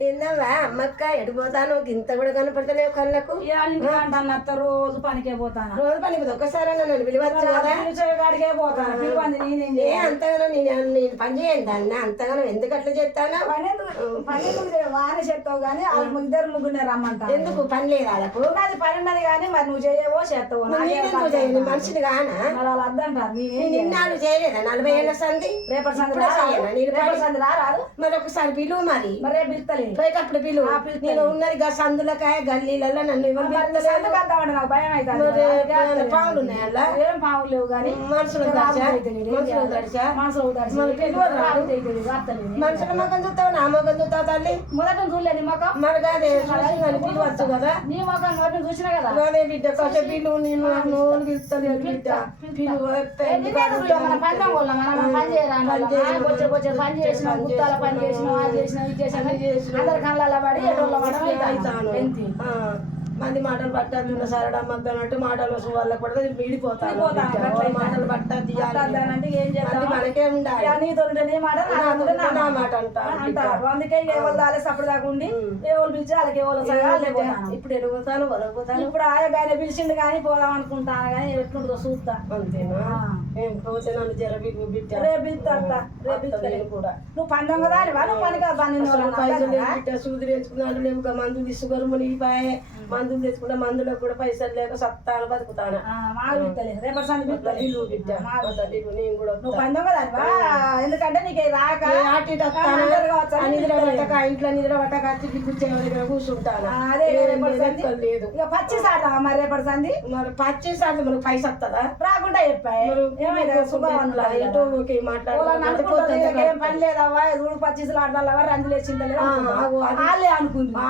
తిన్నావా? అమ్మక్క ఎడిపోతాను ఇంత కూడా కనపడతలేవు కళ్ళకు. అత్త రోజు పనికే పోతాను? రోజు పని ఒక్కసారి నన్ను పిలవచ్చు కదా కాడికే పోతాను. పిలువంది నేనేం అంతగానో నేను నేను పని చేయండి అన్న. అంతగానో ఎందుకు అట్లా చేస్తానా? పని? వానే చెప్తావు కానీ వాళ్ళు ఇద్దరు ముగ్గురు రమ్మంటాను ఎందుకు? పని లేదు వాళ్ళకు? ఉన్నది పని ఉన్నది కానీ మరి నువ్వు చేయవో చేస్తావు మనిషిని కానా? మరి వాళ్ళు అద్దంటారు నేనేం నేను ఇన్నాళ్ళు చేయలేదా? నలభై ఏళ్ళ సంది రేపటి సంది రేపటి సంది రారాదు. మరి ఒకసారి పిలువు మరి. మరి రేపు పిలుస్తలే. పోయేటప్పుడు పిలువు. నేను ఉన్నది గా సందులకాయ గల్లీలలో నన్ను నాకు భయం అవుతుంది. మరి కదా. ఏమైనా పాములు ఉన్నాయా అలా? ఏం పావులు లేవు కానీ మనుషులు దర్శా? మనుషులు మనుషుల మొఖం చూస్తావు? నా మొఖం చూస్తావు తల్లి? మొదట చూడలేదు మొఖం? మరి కాదే పిలవచ్చు కదా నీ మొఖం మొదట చూసినా కదా? అదే బిడ్డ కొంచెం పిలువు నేను నాకు నోరు పిలుస్తలేదు బిడ్డ. మన పని చేసినాం గుత్తాల పని చేసినాం. చేసినాం ఇది చేసినాం అందరి కళ్ళ పడి ఎడోళ్ళ. ఆ, మంది మాటలు పట్టద్దు సరడా మధ్య అన్నట్టు మాటలు వాళ్ళకి పడితే విడిపోతాను మాటలు అది మనకే ఉండాలి. మాట అంటారు అందుకే ఏ వాళ్ళు దాకా ఉండి ఏ వాళ్ళు పిలిచి వాళ్ళకి ఏ వాళ్ళు ఇప్పుడు ఎరుగుతాను ఇప్పుడు ఆయన ఆయన పిలిచిండు కానీ పోదాం అనుకుంటాను కానీ ఎట్లుంటుందో చూస్తా. అంతేనా? పోతే నన్ను జర రేపు రేపు కూడా. నువ్వు పందెం కదా వాళ్ళు పని కదా నిన్ను పైసలు సూది మందులు తీసుకొని మునిగిపోయాయి మందులు తెచ్చుకుంటే మందులకు కూడా పైసలు లేక సత్తాను బతుకుతాను? నేను కూడా? ఎందుకంటే నీకు రాక? నిద్ర ఇంట్లో నిద్ర పట్టక వచ్చి కూర్చో దగ్గర కూర్చుంటాను? లేదు, ఇక పచ్చి సాడతావా మరి రేపటి సంది మరి పచ్చేసారి మనకు పైస వస్తుందా రాకుండా చెప్పాయి మరి ఏమైతే శుభవార్తలు ఎటో ఓకే వాళ్ళని మాట్లాడుకుంటే అనుకుంటారు, "నీకు ఏం పని లేదవ్వా? చూడు పచ్చిసలు ఆడదావా రందులు వేసిందా లేదా ఆ,